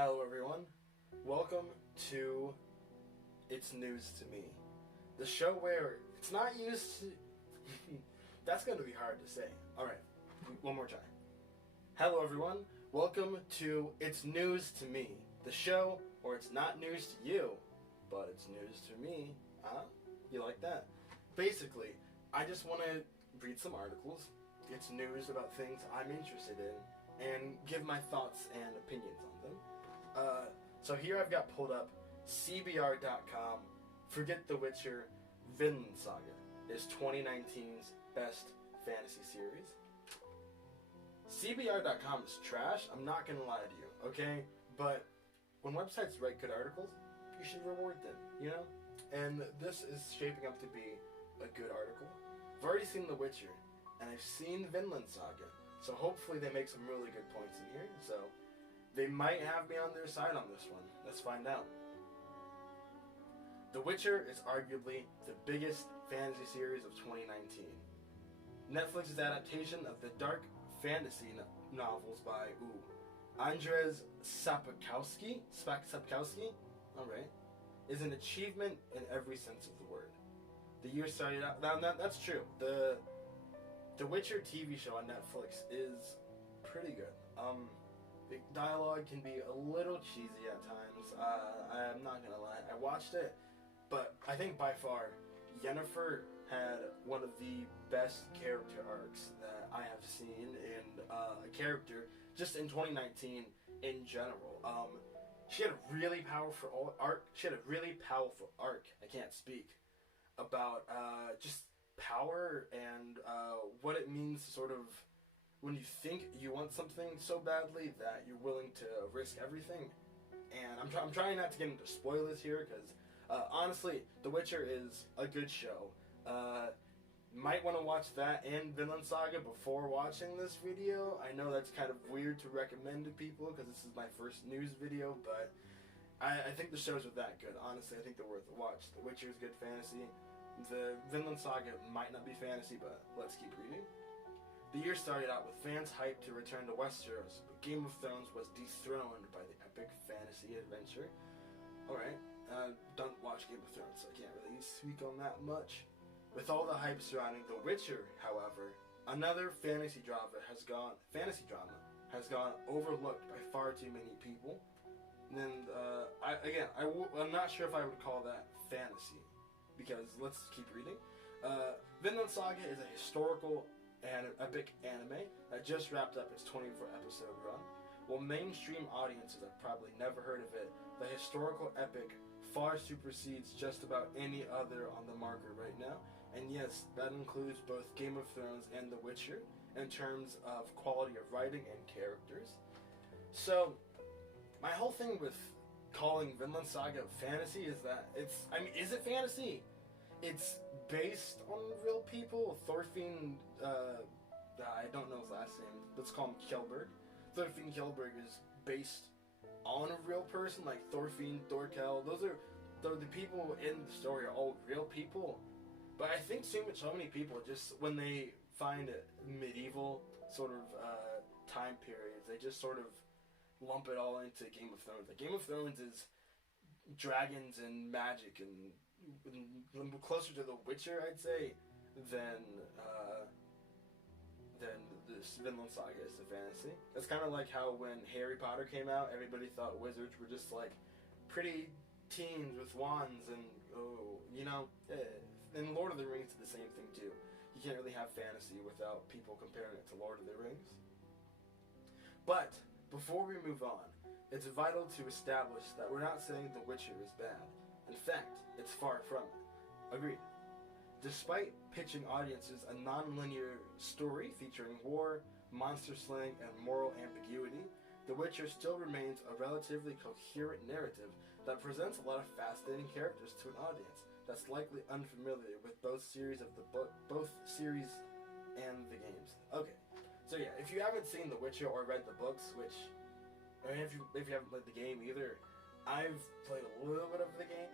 Hello everyone, welcome to It's News to Me, the show where it's not used to... That's going to be hard to say. Alright, one more time. Hello everyone, welcome to It's News to Me, the show where it's not news to you, but it's news to me. You like that? Basically, I just want to read some articles, it's news about things I'm interested in, and give my thoughts and opinions on them. So here I've got pulled up CBR.com. Forget the Witcher Vinland Saga is 2019's best fantasy series. CBR.com is trash, I'm not gonna lie to you, okay? But when websites write good articles, you should reward them, you know? And this is shaping up to be a good article. I've already seen The Witcher, and I've seen Vinland Saga, so hopefully they make some really good points in here, so they might have me on their side on this one. Let's find out. The Witcher is arguably the biggest fantasy series of 2019. Netflix's adaptation of the dark fantasy novels by Andrzej Sapkowski, alright, is an achievement in every sense of the word. The year started out... Now, that's true. The Witcher TV show on Netflix is pretty good. The dialogue can be a little cheesy at times. I'm not gonna lie. I watched it, but I think by far Yennefer had one of the best character arcs that I have seen in a character just in 2019 in general. She had a really powerful arc. I can't speak about just power and what it means to sort of, when you think you want something so badly that you're willing to risk everything. And I'm trying not to get into spoilers here, because honestly, The Witcher is a good show. Might want to watch that and Vinland Saga before watching this video. I know that's kind of weird to recommend to people, because this is my first news video, but I think the shows are that good. Honestly, I think they're worth a watch. The Witcher is good fantasy. The Vinland Saga might not be fantasy, but let's keep reading. The year started out with fans hyped to return to Westeros, but Game of Thrones was dethroned by the epic fantasy adventure. Alright, don't watch Game of Thrones, so I can't really speak on that much. With all the hype surrounding The Witcher, however, another fantasy drama has gone overlooked by far too many people. And I'm not sure if I would call that fantasy, because let's keep reading. Vinland Saga is a historical and epic anime that just wrapped up its 24-episode run. While mainstream audiences have probably never heard of it, the historical epic far supersedes just about any other on the market right now. And yes, that includes both Game of Thrones and The Witcher in terms of quality of writing and characters. So, my whole thing with calling Vinland Saga fantasy is that is it fantasy? It's based on real people. Thorfinn, I don't know his last name. Let's call him Kjellberg. Thorfinn Kjellberg is based on a real person, like Thorfinn, Thorkel. Those are the people in the story are all real people. But I think so many people just, when they find medieval sort of time periods, they just sort of lump it all into Game of Thrones. Like, Game of Thrones is dragons and magic and closer to The Witcher, I'd say, than this Vinland Saga is the fantasy. That's kind of like how when Harry Potter came out, everybody thought wizards were just like pretty teens with wands and and Lord of the Rings did the same thing too. You can't really have fantasy without people comparing it to Lord of the Rings. But before we move on, it's vital to establish that we're not saying The Witcher is bad. In fact, it's far from it. Agreed. Despite pitching audiences a non-linear story featuring war, monster slaying, and moral ambiguity, The Witcher still remains a relatively coherent narrative that presents a lot of fascinating characters to an audience that's likely unfamiliar with both series and the games. Okay, so yeah, if you haven't seen The Witcher or read the books, if you haven't played the game either, I've played a little bit of the game.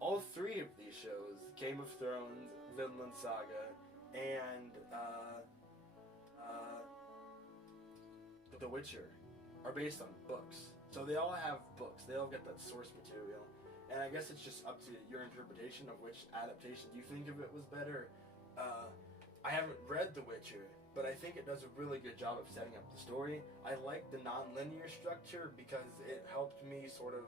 All three of these shows, Game of Thrones, Vinland Saga, and The Witcher, are based on books. So they all have books. They all get that source material. And I guess it's just up to your interpretation of which adaptation you think of it was better. I haven't read The Witcher, but I think it does a really good job of setting up the story. I like the non-linear structure because it helped me sort of.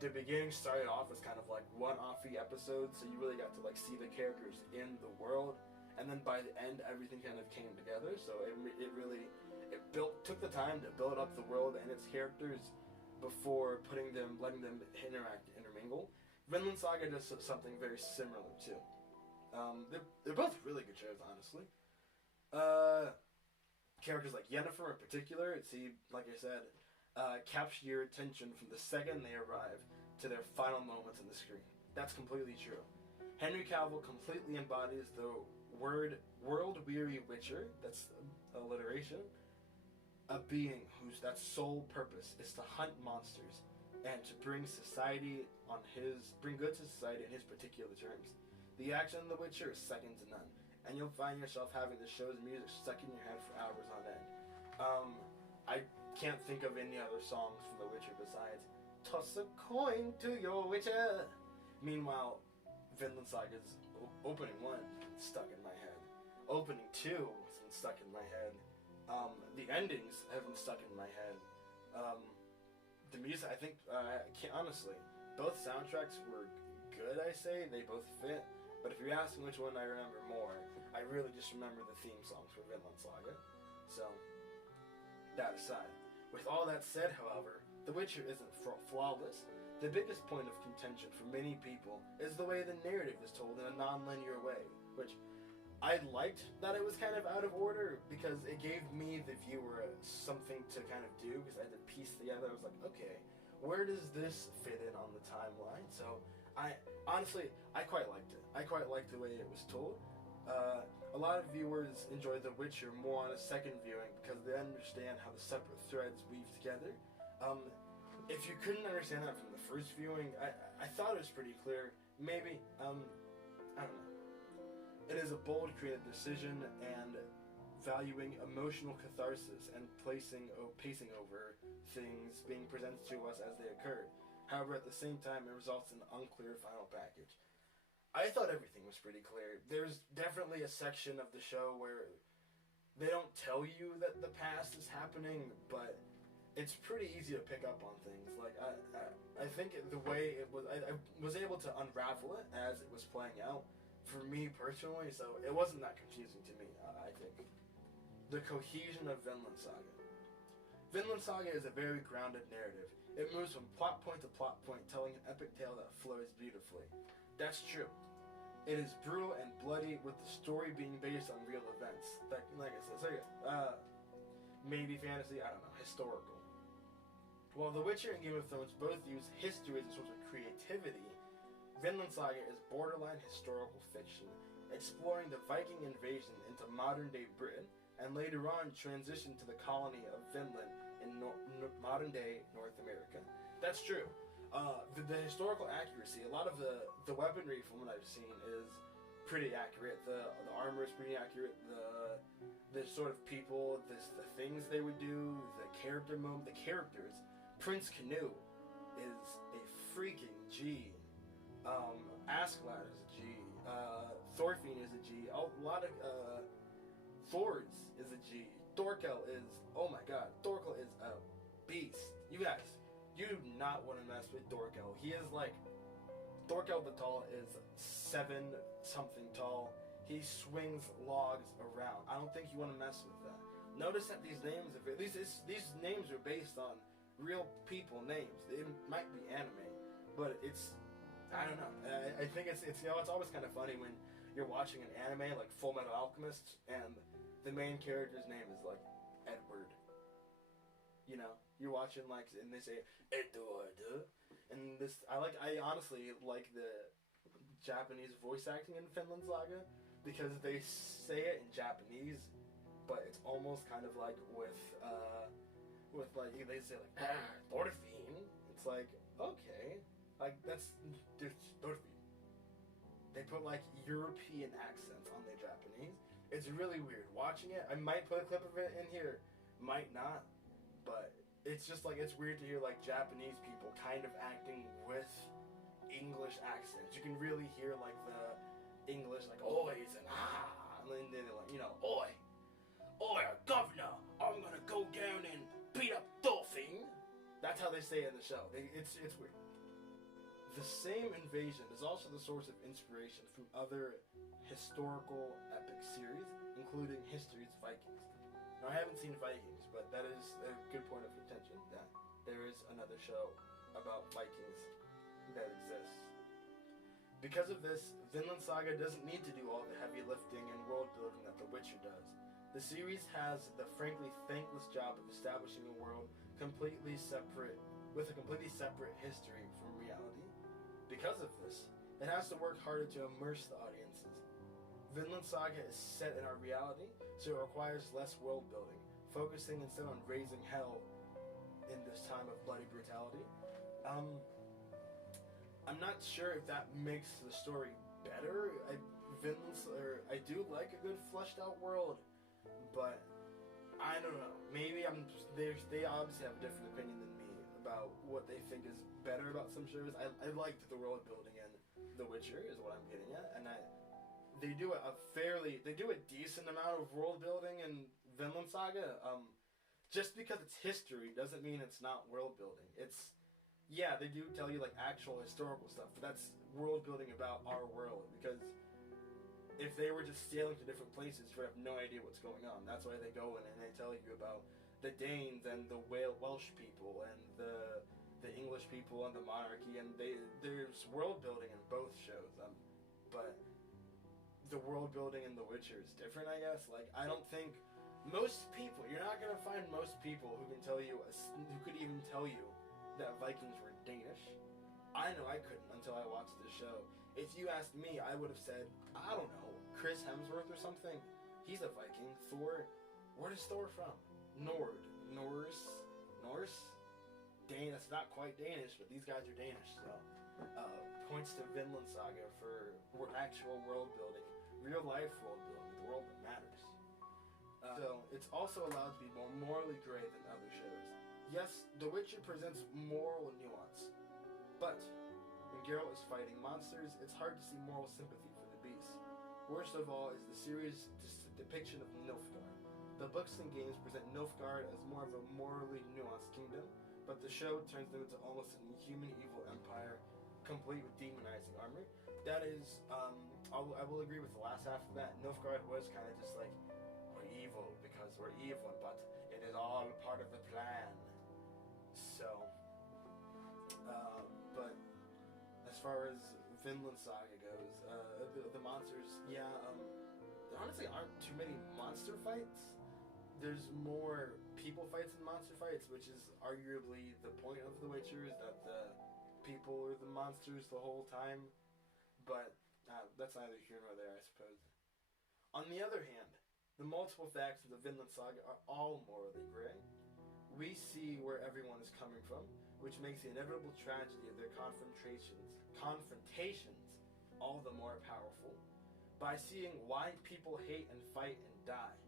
The beginning started off as kind of like one-offy episodes, so you really got to like see the characters in the world, and then by the end, everything kind of came together. So it really took the time to build up the world and its characters before letting them intermingle. Vinland Saga does something very similar too. They're both really good shows, honestly. Characters like Yennefer in particular, like I said, capture your attention from the second they arrive to their final moments on the screen. That's completely true. Henry Cavill completely embodies the world-weary Witcher, that's alliteration, a being whose sole purpose is to hunt monsters and to bring good to society on his particular terms. The action in The Witcher is second to none, and you'll find yourself having the show's music stuck in your head for hours on end. I can't think of any other songs from The Witcher besides "Toss a coin to your Witcher." Meanwhile, Vinland Saga's opening 1 stuck in my head. Opening 2 has been stuck in my head. The endings have been stuck in my head. The music, I think, honestly, both soundtracks were good, I say. They both fit. But if you're asking which one I remember more, I really just remember the theme songs for Vinland Saga. So, that aside. With all that said, however, The Witcher isn't flawless. The biggest point of contention for many people is the way the narrative is told in a non-linear way, which I liked that it was kind of out of order because it gave me, the viewer, something to kind of do because I had to piece together. I was like, okay, where does this fit in on the timeline? So I quite liked it. I quite liked the way it was told. A lot of viewers enjoy The Witcher more on a second viewing because they understand how the separate threads weave together. If you couldn't understand that from the first viewing, I thought it was pretty clear. Maybe, I don't know. It is a bold, creative decision and valuing emotional catharsis and pacing over things being presented to us as they occurred. However, at the same time, it results in an unclear final package. I thought everything was pretty clear. There's definitely a section of the show where they don't tell you that the past is happening, but it's pretty easy to pick up on things. Like, I think the way it was, I was able to unravel it as it was playing out for me personally, so it wasn't that confusing to me, I think. The cohesion of Vinland Saga. Vinland Saga is a very grounded narrative. It moves from plot point to plot point, telling an epic tale that flows beautifully. That's true. It is brutal and bloody, with the story being based on real events. That, like I said, maybe fantasy, I don't know, historical. While The Witcher and Game of Thrones both use history as a source of creativity, Vinland Saga is borderline historical fiction, exploring the Viking invasion into modern-day Britain, and later on transition to the colony of Vinland in modern-day North America. That's true. The historical accuracy, a lot of the weaponry from what I've seen is pretty accurate. The armor is pretty accurate. The sort of people, the things they would do, the characters. Prince Canute is a freaking G. Askeladd is a G. Thorfinn is a G. A lot of Thor's is a G. Thorkel is, oh my god, Thorkel is a beast. You guys, you do not want to mess with Thorkel. He is like, Thorkel the Tall is 7 something tall. He swings logs around. I don't think you want to mess with that. Notice that these names are based on real people names. It might be anime, but it's, I don't know. I think it's always kind of funny when you're watching an anime like Full Metal Alchemist and the main character's name is like Edward. You know, you're watching like, and they say Edward, and this I honestly like the Japanese voice acting in Vinland Saga because they say it in Japanese, but it's almost kind of like with like they say like Thorfinn. It's like, okay. Like, there's Thorfinn. They put, like, European accents on their Japanese. It's really weird. Watching it, I might put a clip of it in here. Might not. But it's just like, it's weird to hear like Japanese people kind of acting with English accents. You can really hear like the English, like oys and ah, and then they're like, you know, oi, governor, I'm gonna go down and beat up Dolphin. That's how they say it in the show. It's weird. The same invasion is also the source of inspiration from other historical epic series, including history's Vikings. Now, I haven't seen Vikings, but that is a good point of contention, that there is another show about Vikings that exists. Because of this, Vinland Saga doesn't need to do all the heavy lifting and world building that The Witcher does. The series has the frankly thankless job of establishing a world with a completely separate history from reality. Because of this, it has to work harder to immerse the audiences. Vinland Saga is set in our reality, so it requires less world building, focusing instead on raising hell in this time of bloody brutality. I'm not sure if that makes the story better. I do like a good fleshed out world, but I don't know. Maybe they obviously have a different opinion than me about what they think is better about some shows. I liked the world building in The Witcher, is what I'm getting at, and they do a decent amount of world building in Vinland Saga. Just because it's history doesn't mean it's not world building. Yeah, they do tell you like actual historical stuff, but that's world building about our world, because if they were just sailing to different places, you would have no idea what's going on. That's why they go in and they tell you about the Danes and the Welsh people and the English people and the monarchy, and there's world building in both shows. But the world building in The Witcher is different, I guess. Like, I don't think most people, you're not gonna find most people who could even tell you that Vikings were Danish. I know I couldn't until I watched this show. If you asked me, I would have said, I don't know, Chris Hemsworth or something. He's a Viking. Thor, where is Thor from? Norse? Danish. That's not quite Danish, but these guys are Danish, so points to Vinland Saga for actual world building, real life world building, the world that matters. So it's also allowed to be more morally gray than other shows. Yes, The Witcher presents moral nuance, but when Geralt is fighting monsters, it's hard to see moral sympathy for the beasts. Worst of all is the series' depiction of Nilfgaard. The books and games present Nilfgaard as more of a morally nuanced kingdom, but the show turns them into almost an inhuman evil empire, complete with demonizing armor. That is, I will agree with the last half of that. Nilfgaard was kind of just like, we're evil because we're evil, but it is all part of the plan. So, but as far as Vinland Saga goes, the monsters, yeah, there honestly aren't too many monster fights. There's more people fights than monster fights, which is arguably the point of The Witcher, is that the people are the monsters the whole time. But that's neither here nor there, I suppose. On the other hand, the multiple factions of Vinland Saga are all morally gray. We see where everyone is coming from, which makes the inevitable tragedy of their confrontations all the more powerful. By seeing why people hate and fight and die,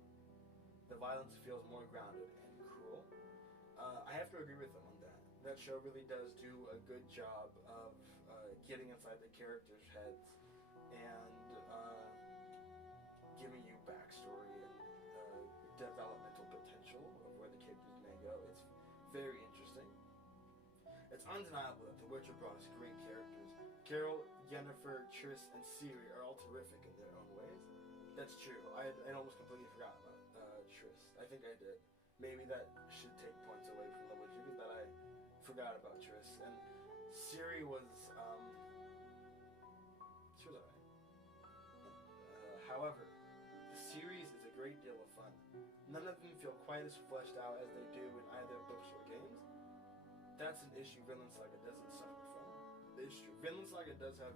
the violence feels more grounded and cruel. I have to agree with them on that. That show really does do a good job of getting inside the characters' heads and giving you backstory and developmental potential of where the characters may go. It's very interesting. It's undeniable that The Witcher brought us great characters. Geralt, Yennefer, Triss, and Ciri are all terrific in their own ways. That's true. I almost completely forgot about Triss. I think I did. Maybe that should take points away from The Witcher, because that I forgot about Triss. And Ciri was she was alright. However, the series is a great deal of fun. None of them feel quite as fleshed out as they do in either books or games. That's an issue Vinland Saga doesn't suffer from. It's true. Vinland Saga does have,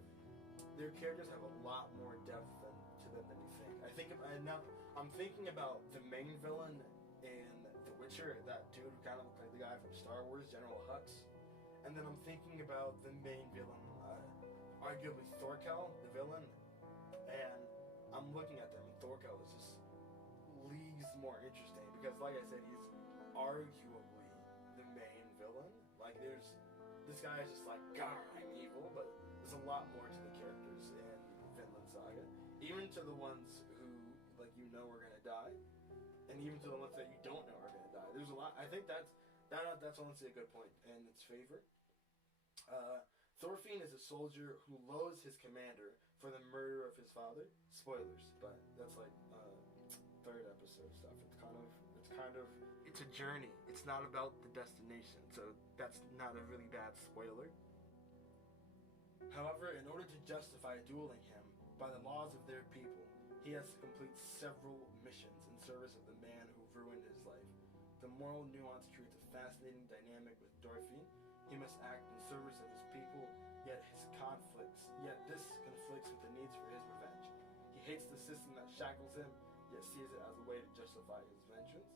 their characters have a lot more depth to them than you think. I'm thinking about the main villain in The Witcher, that dude who kind of looked like the guy from Star Wars, General Hux. And then I'm thinking about the main villain, arguably Thorkel, the villain. And I'm looking at them, and Thorkel is just leagues more interesting, because like I said, he's arguably the Like this guy is just like, "Gah, I'm evil," but there's a lot more to the characters in Vinland Saga, even to the ones who like are gonna die, and even to the ones that you don't know are gonna die. There's a lot. I think that's honestly a good point in its favor. Thorfinn is a soldier who loathes his commander for the murder of his father. Spoilers, but that's like third episode stuff. It's a journey. It's not about the destination, so that's not a really bad spoiler. However, in order to justify dueling him by the laws of their people, he has to complete several missions in service of the man who ruined his life. The moral nuance creates a fascinating dynamic with Thorfinn. He must act in service of his people, yet this conflicts with the needs for his revenge. He hates the system that shackles him, yet sees it as a way to justify his vengeance.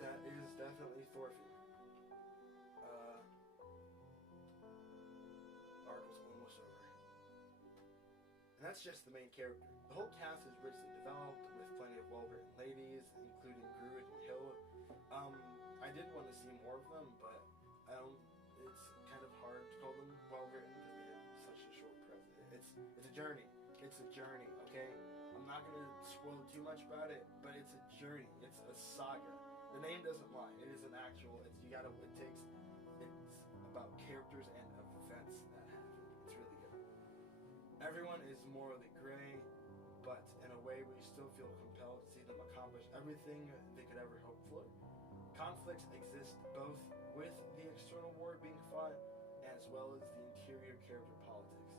That is definitely Thorfinn. Article's almost over. And that's just the main character. The whole cast is richly developed, with plenty of well-written ladies, including Gruid and Hild. I did want to see more of them, but it's kind of hard to call them well-written because they have such a short presence. It's a journey. It's a journey, okay? I'm not going to spoil too much about it, but it's a journey. It's a saga. The name doesn't lie. It is an actual, it's about characters and events that happen. It's really good. Everyone is morally gray, but in a way where you still feel compelled to see them accomplish everything they could ever hope for. Conflicts exist both with the external war being fought as well as the interior character politics.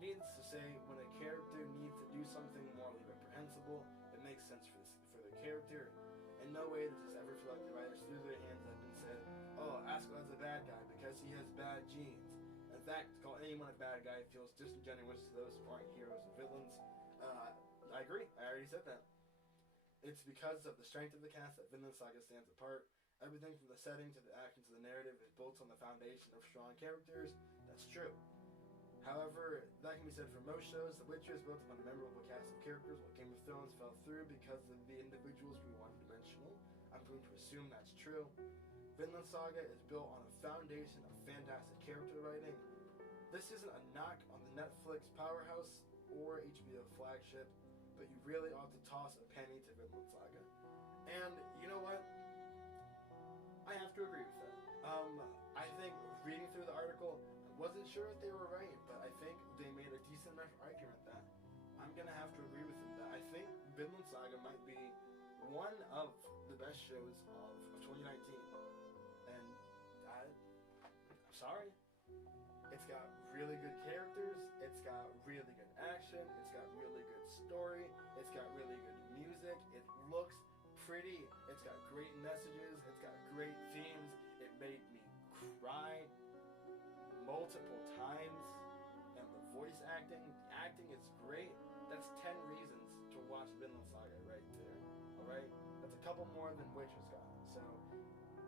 Needless to say, when a character needs to do something morally reprehensible, it makes sense for the character. In no way does this ever feel like the writers threw their hands up and said, "Oh, Askeladd's a bad guy because he has bad genes." In fact, to call anyone a bad guy feels disingenuous to those who aren't heroes and villains. I agree. I already said that. It's because of the strength of the cast that Vinland Saga stands apart. Everything from the setting to the action to the narrative is built on the foundation of strong characters. That's true. However, that can be said for most shows. The Witcher is built upon a memorable cast of characters, while Game of Thrones fell through because of the individuals being one-dimensional. I'm going to assume that's true. Vinland Saga is built on a foundation of fantastic character writing. This isn't a knock on the Netflix powerhouse or HBO flagship, but you really ought to toss a penny to Vinland Saga. And you know what? I have to agree with that. I think reading through the article, I wasn't sure if they were right, but I think they made a decent enough argument that I'm going to have to agree with them that I think Vinland Saga might be one of the best shows of 2019. And I'm sorry. It's got really good characters, it's got really good action, it's got really good story, it's got really good music, it looks pretty, it's got great messages, it's got great themes, it made me cry multiple times, and the voice acting is great. That's 10 reasons to watch Vinland Saga right there, alright? That's a couple more than Witcher's got. So,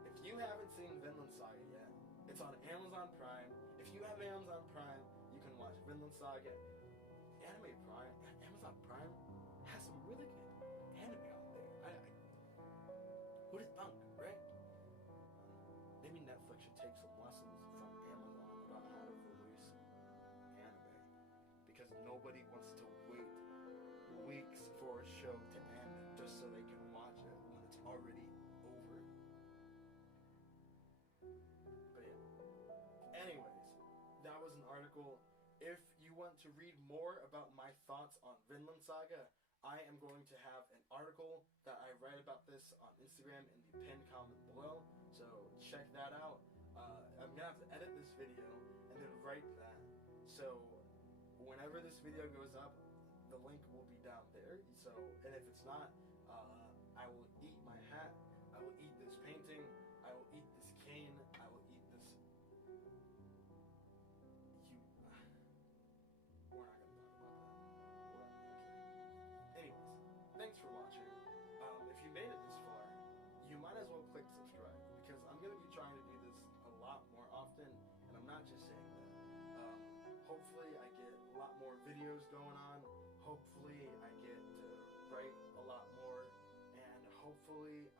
if you haven't seen Vinland Saga yet, it's on Amazon Prime. If you have Amazon Prime, you can watch Vinland Saga. Amazon Prime has some really good anime out there. Who'd have thunk, right? Maybe Netflix should take some lessons from Amazon about how to release anime, because nobody wants to wait weeks for a show to end just so they can watch it when it's already over. But yeah. Anyways, that was an article. If you want to read more about my thoughts on Vinland Saga, I am going to have an article that I write about this on Instagram in the pinned comment below, so check that out. I'm going to have to edit this video and then write that, so whenever this video goes up, the link will be down there. So, and if it's not, I will eat my hat, I will eat this painting, I will eat this cane, I will eat this... We're not going to talk about that. Anyways, thanks for watching. If you made it this far, you might as well click subscribe, because I'm going to be trying to do this a lot more often, and I'm not just saying that. Hopefully I get a lot more videos going on, hopefully I get to write a lot more, and hopefully